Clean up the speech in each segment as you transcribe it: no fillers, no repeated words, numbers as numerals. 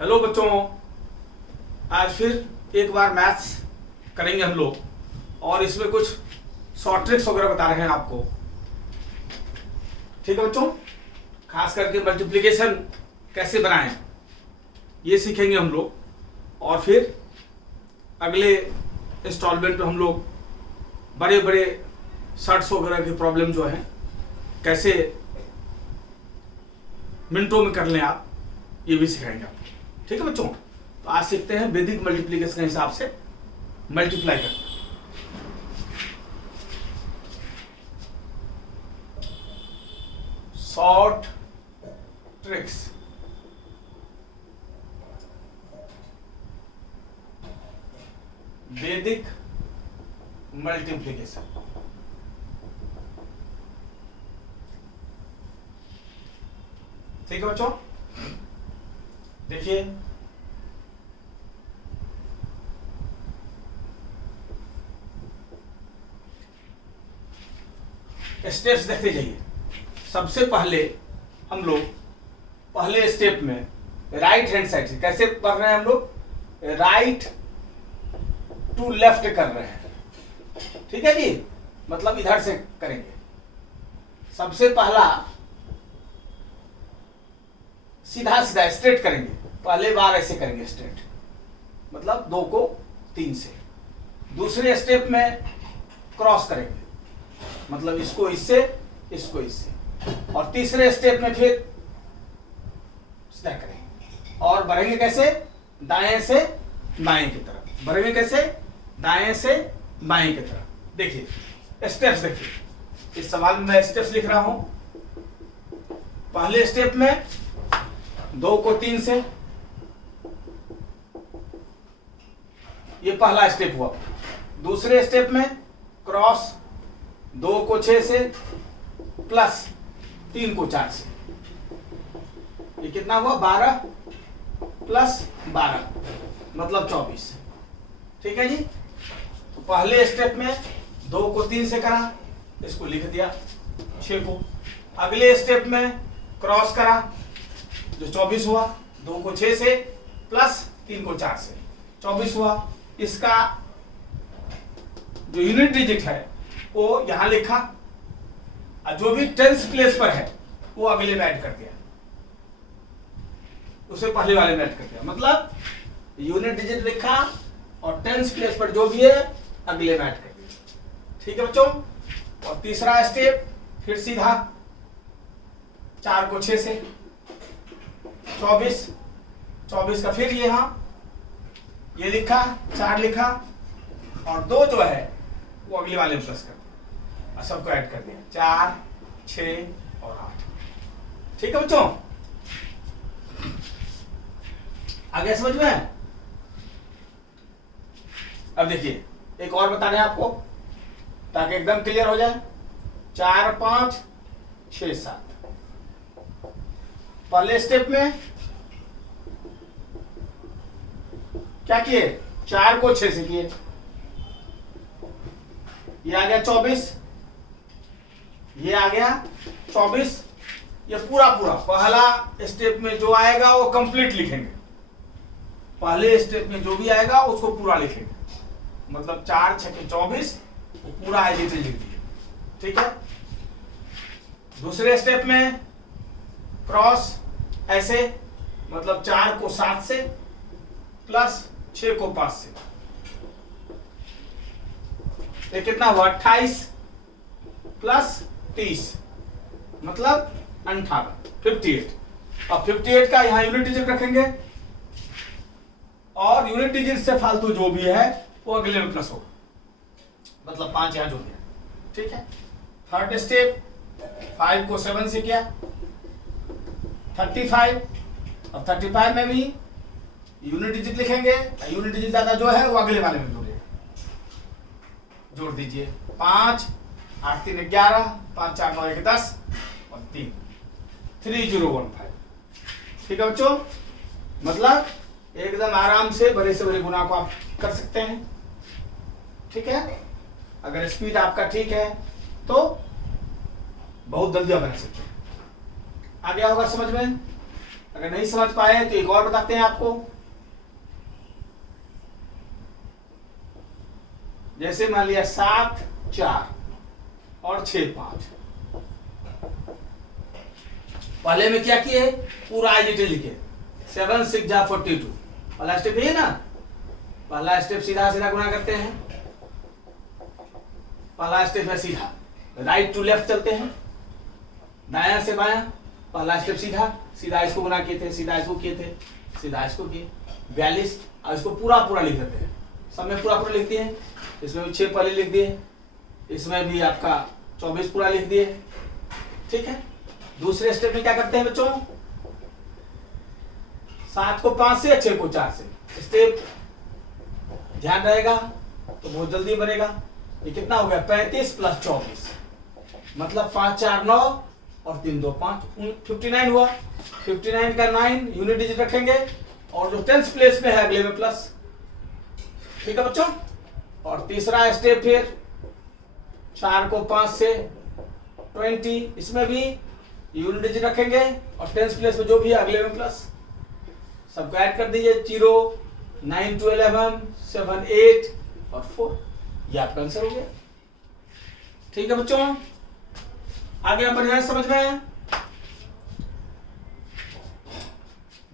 Hello बच्चों, आज फिर एक बार मैथ्स करेंगे हम लोग और इसमें कुछ शॉर्ट ट्रिक्स वगैरह बता रहे हैं आपको। ठीक है बच्चों, खास करके मल्टीप्लिकेशन कैसे बनाएं ये सीखेंगे हम लोग। और फिर अगले इंस्टॉलमेंट में हम लोग बड़े बड़े शर्ट्स वगैरह की प्रॉब्लम जो है कैसे मिनटों में कर लें आप, ये भी सिखाएंगे आपको। ठीक है बच्चों, तो आज सीखते हैं वैदिक मल्टीप्लिकेशन के हिसाब से मल्टीप्लाई करना। Short tricks. वैदिक मल्टीप्लिकेशन। ठीक है बच्चों, देखिए स्टेप्स देखते जाइए। सबसे पहले हम लोग पहले स्टेप में राइट हैंड साइड से कैसे कर रहे हैं, हम लोग राइट टू लेफ्ट कर रहे हैं। ठीक है जी, मतलब इधर से करेंगे। सबसे पहला सीधा सीधा स्ट्रेट करेंगे, पहले बार ऐसे करेंगे स्ट्रेट, मतलब 2 को 3 से। दूसरे स्टेप में क्रॉस करेंगे, मतलब इसको इससे इसको इससे। और तीसरे स्टेप में फिर सीधा करेंगे और बढ़ेंगे कैसे, दाएं से बाएं की तरफ। बढ़ेंगे कैसे, दाएं से बाएं की तरफ। देखिए स्टेप्स, देखिए इस सवाल में मैं स्टेप्स लिख रहा हूं। पहले स्टेप में 2 को 3 से, ये पहला स्टेप हुआ। दूसरे स्टेप में क्रॉस 2 को 6 से प्लस 3 को 4 से। ये कितना हुआ, 12 प्लस 12 मतलब 24। ठीक है जी, तो पहले स्टेप में 2 को 3 से करा, इसको लिख दिया 6 को। अगले स्टेप में क्रॉस करा, जो 24 हुआ। 2 को 6 से प्लस 3 को 4 से 24 हुआ। इसका जो यूनिट डिजिट है वो यहां लिखा, और जो भी टेंस प्लेस पर है वो अगले में ऐड कर दिया, उसे पहले वाले में ऐड कर दिया। मतलब यूनिट डिजिट लिखा और टेंस प्लेस पर जो भी है अगले में ऐड कर दिया। ठीक है बच्चों, और तीसरा स्टेप फिर सीधा 4 को 6 से 24 का फिर यहां ये लिखा, 4 लिखा और 2 जो है वो अगले वाले में प्लस कर दिया और सबको ऐड कर दिया, 4, 6 और 8। ठीक है बच्चों, आगे समझ में। अब देखिए एक और बता रहे हैं आपको ताकि एकदम क्लियर हो जाए। 4, 5, 6, 7। पहले स्टेप में क्या किए, 4 को 6 से किए, ये आ गया 24, ये आ गया 24। ये पूरा पहला स्टेप में जो आएगा वो कंप्लीट लिखेंगे। पहले स्टेप में जो भी आएगा उसको पूरा लिखेंगे, मतलब 4 6 24 वो पूरा एज इट इज लिख दिए। ठीक है, दूसरे स्टेप में क्रॉस ऐसे, मतलब 4 को 7 से प्लस 6 को 5 से। ये कितना हुआ, 28 प्लस 30 मतलब 58। अब 58 का यहां यूनिट डिजिट रखेंगे और यूनिट डिजिट से फालतू जो भी है वो अगले में प्लस होगा, मतलब 5 यहां जोड़ दिया। ठीक है, थर्ड स्टेप 5 को 7 से किया, 35। और 35 में भी यूनिट डिजिट लिखेंगे, यूनिट डिजिट ज्यादा जो है वो अगले वाले में जोड़ दीजिए। 5, 8 3 11, 5 4 9 1 10 और 3 3015। ठीक है बच्चों, मतलब एकदम आराम से बड़े से बड़े गुना को आप कर सकते हैं। ठीक है, अगर स्पीड आपका ठीक है तो बहुत जल्दी आप बना सकते हैं। आ गया होगा समझ में। अगर नहीं समझ पाए तो एक और बताते हैं आपको। जैसे मान लिया 7 4 और 6 5। पहले में क्या किए, पूरा एज इट इज लिखे। 7 6 जा 42। पहला स्टेप ये ना, पहला स्टेप सीधा सीधा गुना करते हैं। पहला स्टेप है सीधा, राइट टू लेफ्ट चलते हैं, दायां से बायां। पहला स्टेप सीधा, सीधा इसको गुना किए थे, सीधा इसको किए थे, सीधा इसको किए। 42। और इसको पूरा पूरा लिख देते हैं, सब में पूरा पूरा लिख दिए। इसमें भी 6 पहले लिख दिए, इसमें भी आपका 24 पूरा लिख दिए। ठीक है। दूसरे स्टेप में क्या करते हैं बच्चों, 7 को 5 से, 6 को 4 से। स्टेप ध्यान रहेगा तो बहुत जल्दी बनेगा। ये कितना हो गया, 35 + 24, मतलब 5 4 9 और 3 2 5, 59 हुआ। 59 का 9 यूनिट डिजिट रखेंगे और जो 10th प्लेस में है अगले में प्लस। ठीक है बच्चों। और तीसरा स्टेप फिर 4 को 5 से 20, इसमें भी यूनिट डिजिट रखेंगे और 10th प्लेस में जो भी है अगले में प्लस। सबको ऐड कर दीजिए, 0 9 to 11 7 8 और 4। ये आपका आंसर हो गया। ठीक है बच्चों, आगे आप बढ़ जाए समझ में।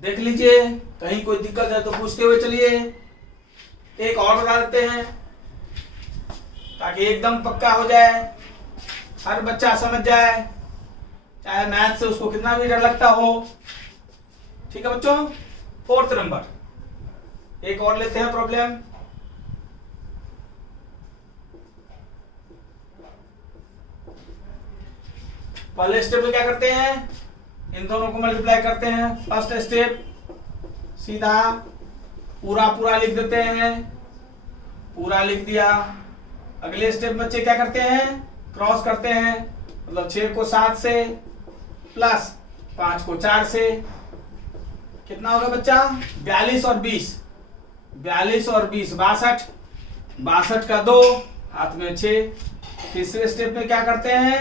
देख लीजिए, कहीं कोई दिक्कत है तो पूछते हुए चलिए। एक और बता देते हैं ताकि एकदम पक्का हो जाए, हर बच्चा समझ जाए, चाहे मैथ से उसको कितना भी डर लगता हो। ठीक है बच्चों। 4th नंबर, एक और लेते हैं प्रॉब्लम। पहले स्टेप में क्या करते हैं, इन दोनों को मल्टीप्लाई करते हैं। फर्स्ट स्टेप सीधा पूरा पूरा लिख देते हैं, पूरा लिख दिया। अगले स्टेप बच्चे क्या करते हैं, क्रॉस करते हैं, मतलब 6 को 7 से प्लस 5 को 4 से। कितना होगा बच्चा, 42 और 20, 42 और 20 62, 62 का 2, हाथ में 6। तीसरे स्टेप में क्या करते हैं,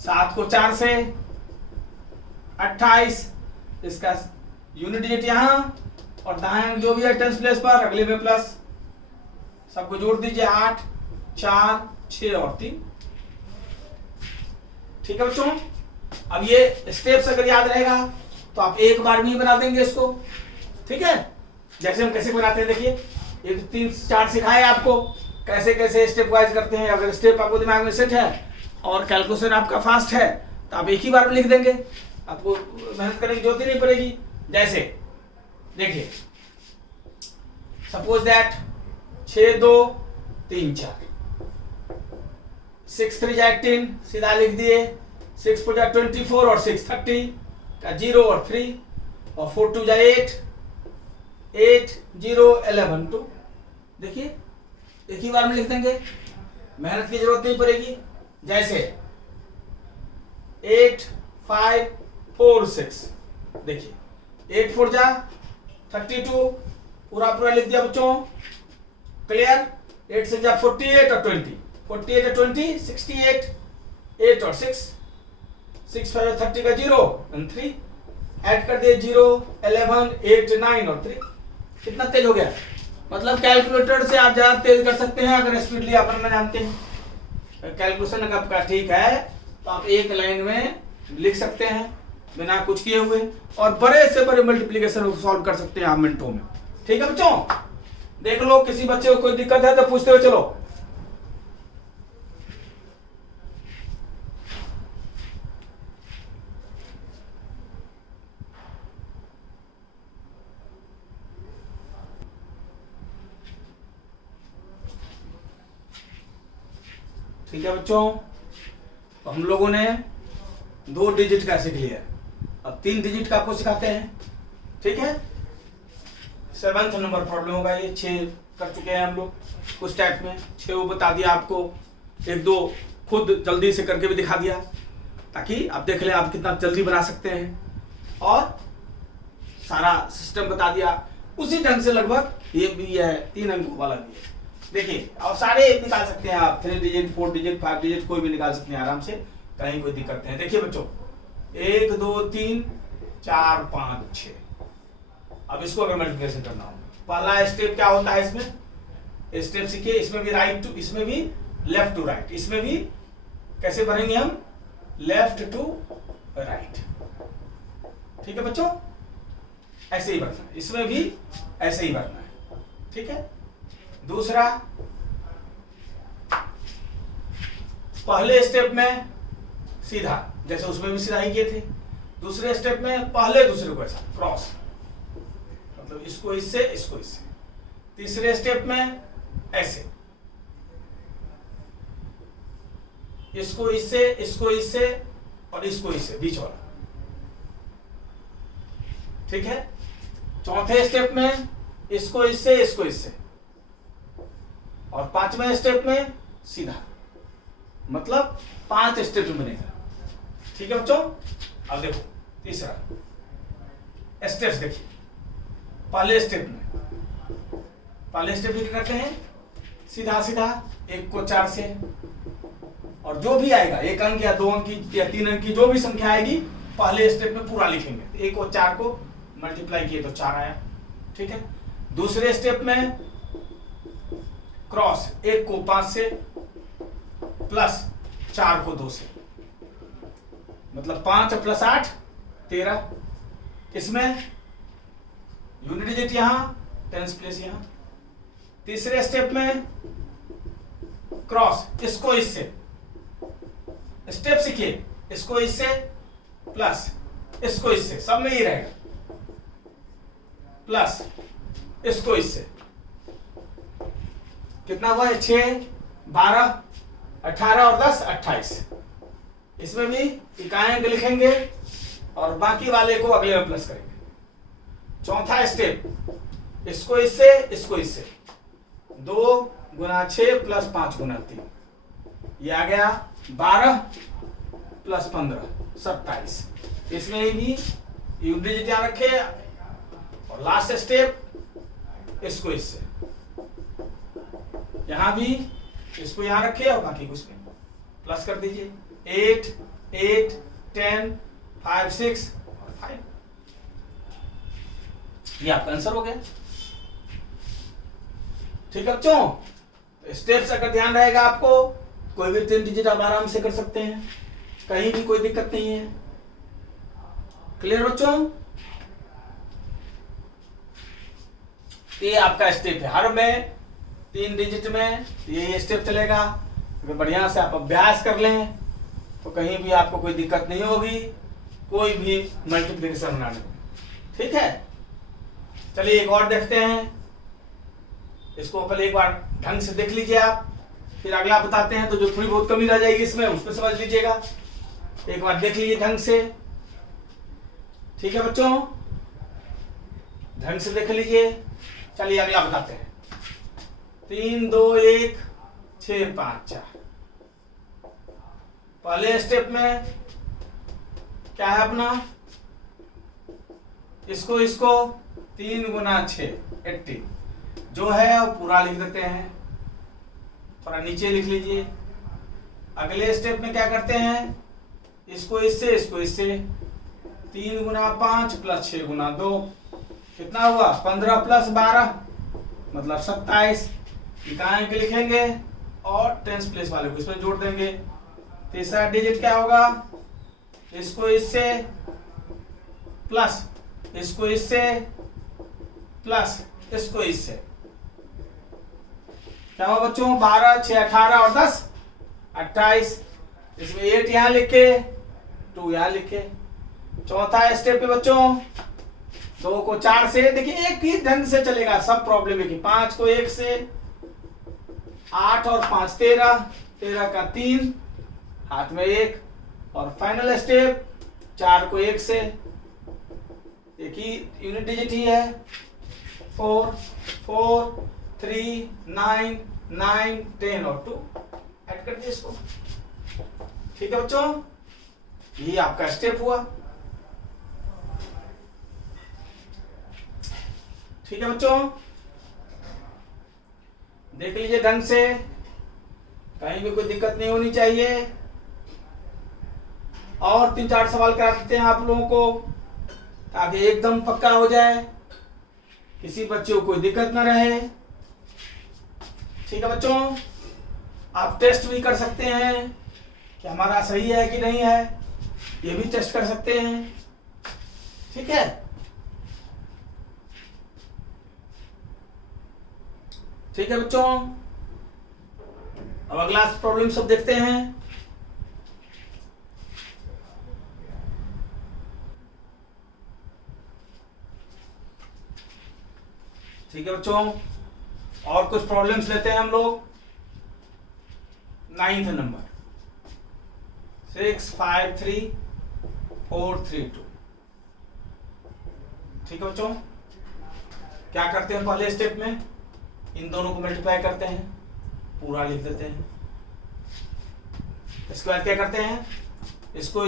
7 को 4 से 28, इसका यूनिट डिजिट यहां और दाएं जो भी है 10th प्लेस पर अगले में प्लस। सबको जोड़ दीजिए, 8 4 6 और 3। ठीक है बच्चों। अब ये स्टेप्स अगर याद रहेगा तो आप एक बार में ही बना देंगे इसको। ठीक है। जैसे हम कैसे बनाते हैं देखिए, 1 3 4 सिखाए आपको कैसे कैसे स्टेप वाइज करते हैं। अगर स्टेप आपको दिमाग में सेट है और कैलकुलेशन आपका फास्ट है तो आप एक ही बार में लिख देंगे, आपको मेहनत करने की जरूरत ही नहीं पड़ेगी। जैसे देखिए, सपोज दैट 6 2 3 4, 6 3 18, सीधा लिख दिए। 6 4 24 और 6 30 का 0 और 3 और 4 2 8 8 0 11 2। देखिए एक ही बार में लिख देंगे, मेहनत की जरूरत नहीं पड़ेगी। जैसे 8 5 4 6, देखिए 8 4 जा 32, पूरा पूरा लिख दिया बच्चों। क्लियर। 8 से जा 48 और 20, 48 और 20 68, 8 और 6, 6 5 30 का 0 और 3, ऐड कर दिए 0 11 8 9 और 3। कितना तेज हो गया, मतलब कैलकुलेटर से आप ज्यादा तेज कर सकते हैं अगर स्पीडली आप करना जानते हैं। कैलकुलेशन अगर आपका ठीक है तो आप एक लाइन में लिख सकते हैं बिना कुछ किए हुए, और बड़े से बड़े मल्टीप्लिकेशन सॉल्व कर सकते हैं आप मिनटों में। ठीक है बच्चों। देख लो, किसी बच्चे को कोई दिक्कत है तो पूछते हुए चलो। ठीक है बच्चों, तो हम लोगों ने 2 डिजिट का सीख लिया, अब 3 डिजिट का आपको सिखाते हैं। ठीक है। 7th नंबर प्रॉब्लम होगा ये। 6 कर चुके हैं हम लोग कुछ टाइप में, 6 वो बता दिया आपको, 1 2 खुद जल्दी से करके भी दिखा दिया ताकि आप देख लें आप कितना जल्दी बना सकते हैं, और सारा सिस्टम बता दिया उसी ढंग से। लगभग ये भी है, 3 अंकों वाला भी है। देखिए, और सारे निकाल सकते हैं आप, 3 डिजिट 4 डिजिट 5 डिजिट कोई भी निकाल सकते हैं आराम से, कहीं कोई दिक्कत नहीं है। देखिए बच्चों, 1 2 3 4 5 6। अब इसको अगर मल्टीप्लिकेशन करना हो, पहला स्टेप क्या होता है इसमें, स्टेप सीखिए, इसमें भी राइट टू, इसमें भी लेफ्ट टू राइट, इसमें भी कैसे भरेंगे हम, लेफ्ट टू राइट। ठीक है बच्चों, ऐसे ही भरना है, इसमें भी ऐसे ही भरना है। ठीक है, दूसरा, पहले स्टेप में सीधा, जैसे उसमें भी सीधा ही किए थे, दूसरे स्टेप में पहले दूसरे को ऐसा क्रॉस, मतलब इसको इससे, इसको इससे। तीसरे स्टेप में ऐसे, इसको इससे, इसको इससे और इसको इससे, बीच वाला। ठीक है, चौथे स्टेप में इसको इससे, इसको इससे, और पांचवें स्टेप में सीधा, मतलब 5 स्टेप में बनेगा। ठीक है बच्चों, अब देखो तीसरा स्टेप्स देखिए। पहले स्टेप में, पहले स्टेप में क्या करते हैं, सीधा सीधा 1 को 4 से, और जो भी आएगा 1 अंक या 2 अंक की या 3 अंक की जो भी संख्या आएगी पहले स्टेप में पूरा लिखेंगे। 1 और 4 को मल्टीप्लाई किए तो 4 आया। ठीक है, दूसरे स्टेप में क्रॉस, 1 को 5 से प्लस 4 को 2 से, मतलब 5 प्लस 8 13। इसमें यूनिट डिजिट यहां, टेंस प्लेस यहां। तीसरे स्टेप में क्रॉस, इसको इससे, स्टेप सीखिए, इसको इससे प्लस इसको इससे, सब में ही रहेगा, प्लस इसको इससे। कितना हुआ है, 6 12 18 और 10 28। इसमें भी इकाई लिखेंगे और बाकी वाले को अगले में प्लस करेंगे। चौथा स्टेप, इसको इससे, इसको इससे, 2 गुना 6 प्लस 5 गुना 3, ये आ गया 12 प्लस 15 27। इसमें भी यूनिट डिजिट यहाँ रखे, और लास्ट स्टेप इसको इससे, यहां भी इसको यहां रखे और बाकी को इसमें प्लस कर दीजिए। 8 8 10 5 6 और 5, ये आपका आंसर हो गया। ठीक है बच्चों, स्टेप्स अगर ध्यान रहेगा आपको, कोई भी 3 डिजिट आप आराम से कर सकते हैं, कहीं भी कोई दिक्कत नहीं है। क्लियर बच्चों, ये आपका स्टेप है, हर में 3 डिजिट में ये स्टेप चलेगा। अगर बढ़िया से आप अभ्यास कर लें तो कहीं भी आपको कोई दिक्कत नहीं होगी, कोई भी मल्टीप्लिकेशन बनाने में। ठीक है, चलिए एक और देखते हैं, इसको पहले एक बार ढंग से देख लीजिए आप, फिर अगला बताते हैं। तो जो थोड़ी बहुत कमी रह जाएगी इसमें, उस पर समझ लीजिएगा, एक बार देख लीजिए ढंग से। ठीक है बच्चों, ढंग से देख लीजिए। चलिए अगला बताते हैं, 3 2 1 6 5 4। पहले स्टेप में क्या है अपना, इसको इसको 3 गुना 6 80, जो है वो पूरा लिख देते हैं, थोड़ा नीचे लिख लीजिए। अगले स्टेप में क्या करते हैं, इसको इससे, इसको इससे, 3 गुना 5 प्लस 6 गुना 2, कितना हुआ 15 प्लस 12 मतलब 27। इकाई के लिखेंगे और टेंस प्लेस वाले को इसमें जोड़ देंगे। तीसरा डिजिट क्या होगा, इसको इससे प्लस इसको इससे प्लस इसको इससे, क्या हुआ बच्चों, 12 6 18 और 10 28। इसमें 8 यहां लिखे, 2 यहां लिखे। चौथा स्टेप पे बच्चों, 2 को 4 से, देखिए एक ही ढंग से चलेगा, सब प्रॉब्लम है कि 5 को 1 से, 8 और 5 13, 13 का 3, हाथ में 1, और फाइनल स्टेप 4 को 1 से, एक ही यूनिट डिजिट ही है, 4 4 3 9 9 10 और 2 ऐड कर दिए इसको। ठीक है बच्चों, ये आपका स्टेप हुआ। ठीक है बच्चों, देख लीजिए ढंग से, कहीं भी कोई दिक्कत नहीं होनी चाहिए। और 3 4 सवाल करा देते हैं आप लोगों को। ताकि एकदम पक्का हो जाए, किसी बच्चे को कोई दिक्कत ना रहे। ठीक है बच्चों, आप टेस्ट भी कर सकते हैं कि हमारा सही है कि नहीं है, ये भी टेस्ट कर सकते हैं। ठीक है, ठीक है बच्चों, अब अगला प्रॉब्लम सब देखते हैं। ठीक है बच्चों, और कुछ प्रॉब्लम्स लेते हैं हम लोग। 9th number 653432। ठीक है बच्चों, क्या करते हैं पहले स्टेप में, इन दोनों को मल्टीप्लाई करते हैं, पूरा लिख देते हैं। इसके बाद क्या करते हैं, इसको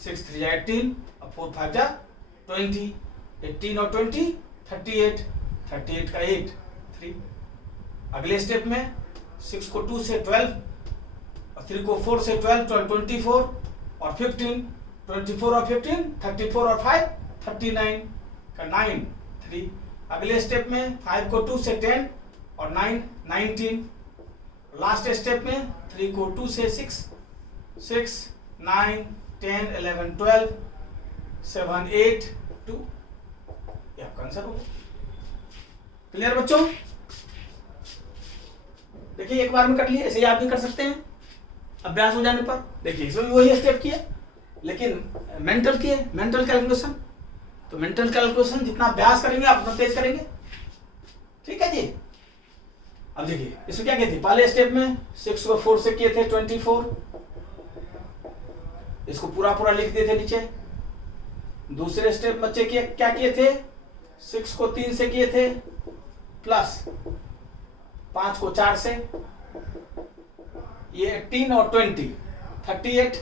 6 3 18 और 4 5 20, 18 और 20 38, 38 का 8 3। अगले स्टेप में 6 को 2 से 12 और 3 को 4 से 12 12 24 और 15 24 और 15 34 और 5 39 का 9 3। अगले स्टेप में 5 को 2 से 10 और 9 19। लास्ट स्टेप में 3 को 2 से 6 6 9 10 11 12 7 8 2। ये आपका आंसर होगा। क्लियर बच्चों, देखिए एक बार में कर लिए, ऐसे ही आप भी कर सकते हैं अभ्यास हो जाने पर। देखिए इसमें भी वही स्टेप किया, लेकिन मेंटल किए, मेंटल कैलकुलेशन। तो मेंटल कैलकुलेशन जितना अभ्यास करेंगे आप उतना तेज करेंगे। ठीक है जी, अब देखिए इसमें क्या किए थे, पहले स्टेप में 6 को 4 से किए थे 24, इसको पूरा पूरा लिख दिए थे नीचे। दूसरे स्टेप बच्चे क्या किए थे, 6 को 3 से किए थे प्लस 5 को 4 से, ये 18 और 20 38,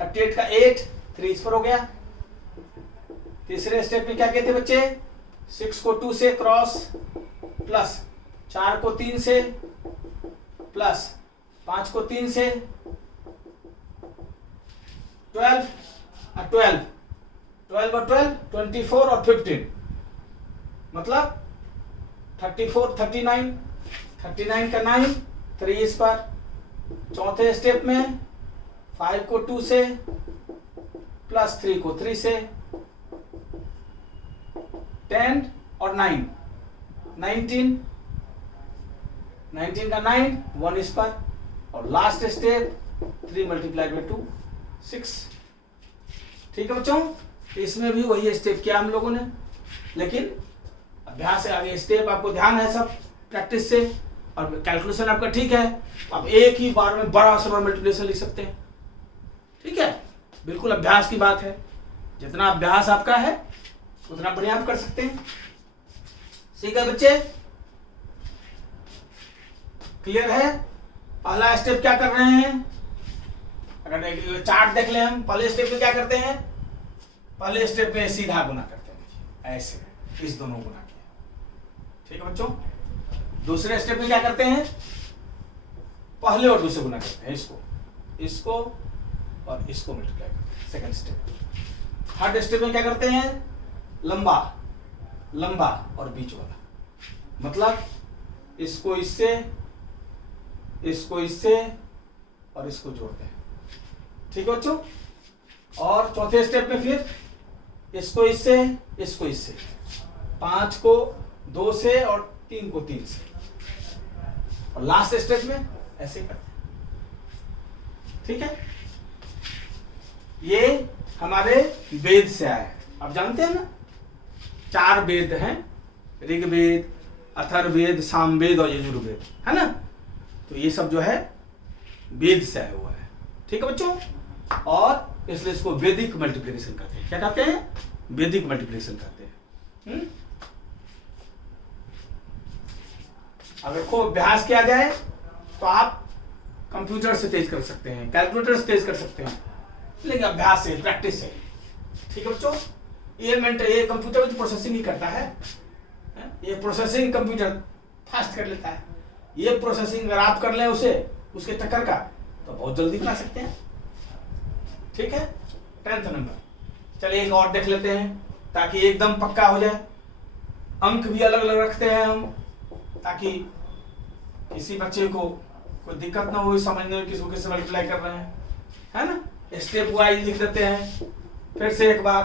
38 का 8 3 इस पर हो गया। तीसरे स्टेप में क्या किए थे बच्चे, 6 को 2 से क्रॉस प्लस 4 को 3 से प्लस 5 को 3 से 12 और 12 12 और 12 24 और 15, मतलब 34 39 39 का 9 3 इस पर। चौथे स्टेप में 5 को 2 से प्लस 3 को 3 से 10 और 9 19 19 का 9 1 इस पर। और लास्ट स्टेप 3 मल्टीप्लाइड बाई 2 6। ठीक है बच्चों, इसमें भी वही स्टेप किया हम लोगों ने, लेकिन अभ्यास से आगे स्टेप आपको ध्यान है सब प्रैक्टिस से, और कैलकुलेशन आपका ठीक है, आप एक ही बार में बड़ा से बड़ा मल्टीप्लिकेशन लिख सकते हैं। ठीक है, बिल्कुल अभ्यास की बात है, जितना अभ्यास आपका है उतना बढ़िया आप कर सकते हैं। ठीक है बच्चे, क्लियर है। पहला स्टेप क्या कर रहे हैं, अगर चार्ट देख ले हम, पहले स्टेप में क्या करते हैं, पहले स्टेप में सीधा गुना करते हैं, ऐसे इस दोनों गुना किया। ठीक है बच्चों, दूसरे स्टेप में क्या करते हैं, पहले और दूसरे गुना करते हैं, इसको और इसको मल्टीप्लाई करते हैं, सेकंड स्टेप। थर्ड स्टेप में क्या करते हैं, लंबा लंबा और बीच वाला, मतलब इसको इससे और इसको जोड़ते हैं। ठीक है बच्चों, और चौथे स्टेप में फिर इसको इससे 5 को 2 से और 3 को 3 से, और लास्ट स्टेप में ऐसे करते हैं। ठीक है, ये हमारे वेद से आया है, आप जानते हैं ना, 4 वेद हैं, ऋग्वेद, अथर्ववेद, सामवेद और यजुर्वेद, है ना। तो ये सब जो है वेद से आया हुआ है। ठीक है बच्चों, और इसलिए इसको वैदिक मल्टीप्लिकेशन कहते हैं। क्या कहते हैं, वैदिक मल्टीप्लिकेशन कहते हैं। अगर खूब अभ्यास किया जाए तो आप कंप्यूटर से तेज कर सकते हैं, कैलकुलेटर से तेज कर सकते हैं, लेकिन अभ्यास से, प्रैक्टिस से। ठीक है बच्चों, ये कंप्यूटर में प्रोसेसिंग ही करता है, ये प्रोसेसिंग कंप्यूटर फास्ट कर लेता है। ये प्रोसेसिंग अगर आप कर लें उसके टक्कर का, तो बहुत जल्दी बना सकते हैं। ठीक है, 10th नंबर। चलिए एक और देख लेते हैं। ताकि एकदम पक्का हो जाए। अंक भी अलग अलग रखते हैं हम, ताकि किसी बच्चे को कोई दिक्कत ना हो समझने में किसको किससे मल्टीप्लाई कर रहे हैं, है ना। स्टेप वाइज लिख देते हैं फिर से एक बार,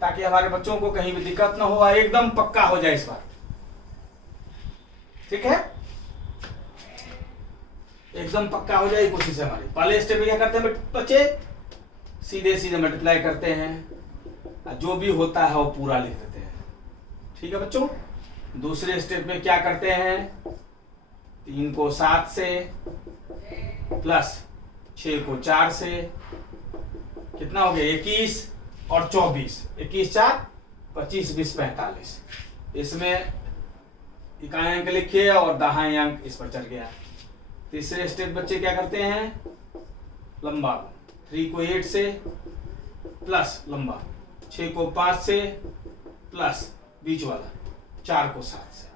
ताकि हमारे बच्चों को कहीं भी दिक्कत ना हो, एकदम पक्का हो जाए इस बार। ठीक है, एकदम पक्का हो जाए कोशिश है हमारी। पहले स्टेप में क्या करते हैं बच्चे, सीधे सीधे मल्टीप्लाई करते हैं, जो भी होता है वो पूरा लिख देते हैं। ठीक है बच्चों। दूसरे स्टेप में क्या करते हैं, 3 को 7 से प्लस 6 को 4 से, कितना हो गया 21 और 24, 21 4 25 20 45। इसमें इकाई अंक लिखिए और दहाई अंक इस पर चढ़ गया। तीसरे स्टेप बच्चे क्या करते हैं, लंबा 3 को 8 से प्लस लंबा 6 को 5 से प्लस बीच वाला 4 को 7 से,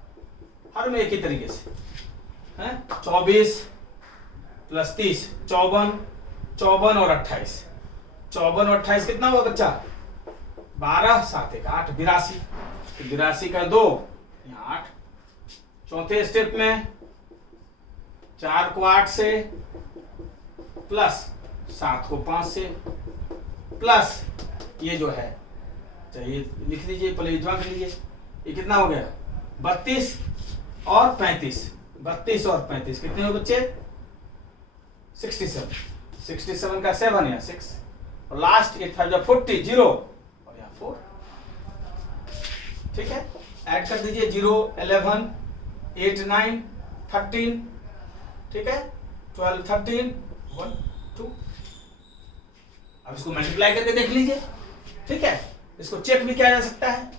हर में एक ही तरीके से है। 24 प्लस 30 54, 54 और 28, 54 और 28 कितना हुआ बच्चा, 12 7 1 8 82, 82 का 2 यहाँ 8। चौथे स्टेप में 4 को 8 से प्लस 7 को 5 से प्लस ये जो है, चाहिए लिख लीजिए, पहले दिमाग कर लीजिए, ये कितना हो गया 32 और 35, 32 और 35 कितने हो बच्चे 67, 67 का 7 या 6 और लास्ट 8 5 40 0 और यहाँ 4। ठीक है, ऐड कर दीजिए 0 11 8 9 13, ठीक है 12 13 1 2। अब इसको मल्टीप्लाई करके देख लीजिए। ठीक है, इसको चेक भी किया जा सकता है।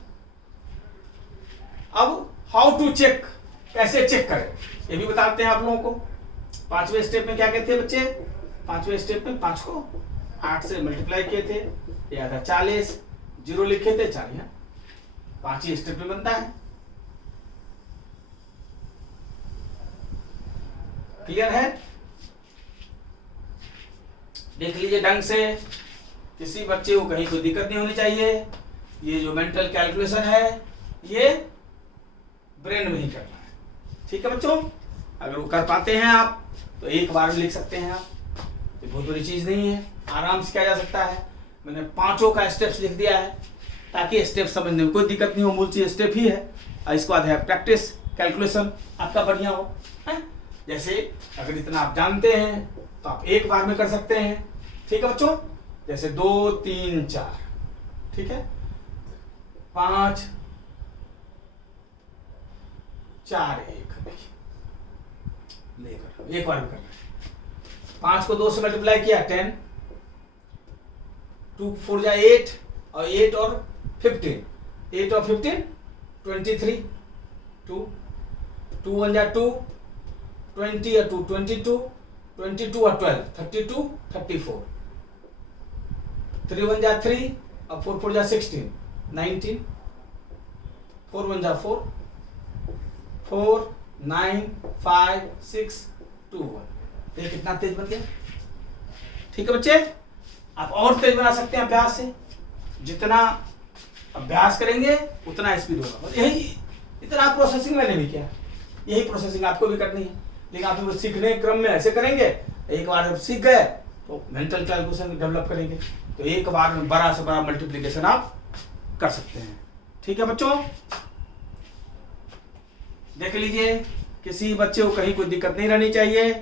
अब हाउ टू चेक, कैसे चेक करें ये भी बताते हैं आप लोगों को। 5वें स्टेप में क्या कहते हैं बच्चे, 5वें स्टेप में 5 को 8 से मल्टीप्लाई किए थे, ये आता 40, 0 लिखे थे 4, यहाँ 5 ही स्टेप में बनता है। क्लियर है, देख लीजिए ढंग से, किसी बच्चे को कहीं कोई दिक्कत नहीं होनी चाहिए। ये जो मेंटल कैलकुलेशन है ये ब्रेन में ही करना है। ठीक है बच्चों, अगर वो कर पाते हैं आप तो एक बार भी लिख सकते हैं आप, ये बहुत बड़ी चीज नहीं है, आराम से किया जा सकता है। मैंने 5 का स्टेप्स लिख दिया है ताकि स्टेप समझने में कोई दिक्कत नहीं हो, मूल चीज स्टेप ही है। और इसके बाद है प्रैक्टिस, कैलकुलेशन आपका बढ़िया हो है? जैसे अगर इतना आप जानते हैं तो आप एक बार में कर सकते हैं। ठीक है बच्चों, जैसे 2 3 4, ठीक है 5 4 1, देखिए लेकर एक बार में करना है। 5 को 2 से मल्टीप्लाई किया 10, 2 4 जा 8 और 8 और 15, 8 और 15 23, 2 2 1 जा 2, 20 और 2 22, 22 और 12 32 34, 3 1 जा 3 और 4 4 जा 16 19, 4 1 जा 4 4 9 5 6 2 1। ये कितना तेज बन गया। ठीक है बच्चे, आप और तेज बना सकते हैं अभ्यास से, जितना अभ्यास करेंगे उतना स्पीड होगा। यही इतना प्रोसेसिंग मैंने भी किया, यही प्रोसेसिंग आपको भी करनी है। लेकिन आप लोग सीखने क्रम में ऐसे करेंगे, एक बार जब सीख गए तो मेंटल कैलकुलेशन डेवलप करेंगे तो एक बार में बड़ा से बड़ा मल्टीप्लिकेशन आप कर सकते हैं। ठीक है बच्चों, देख लीजिए, किसी बच्चे को कहीं कोई दिक्कत नहीं रहनी चाहिए।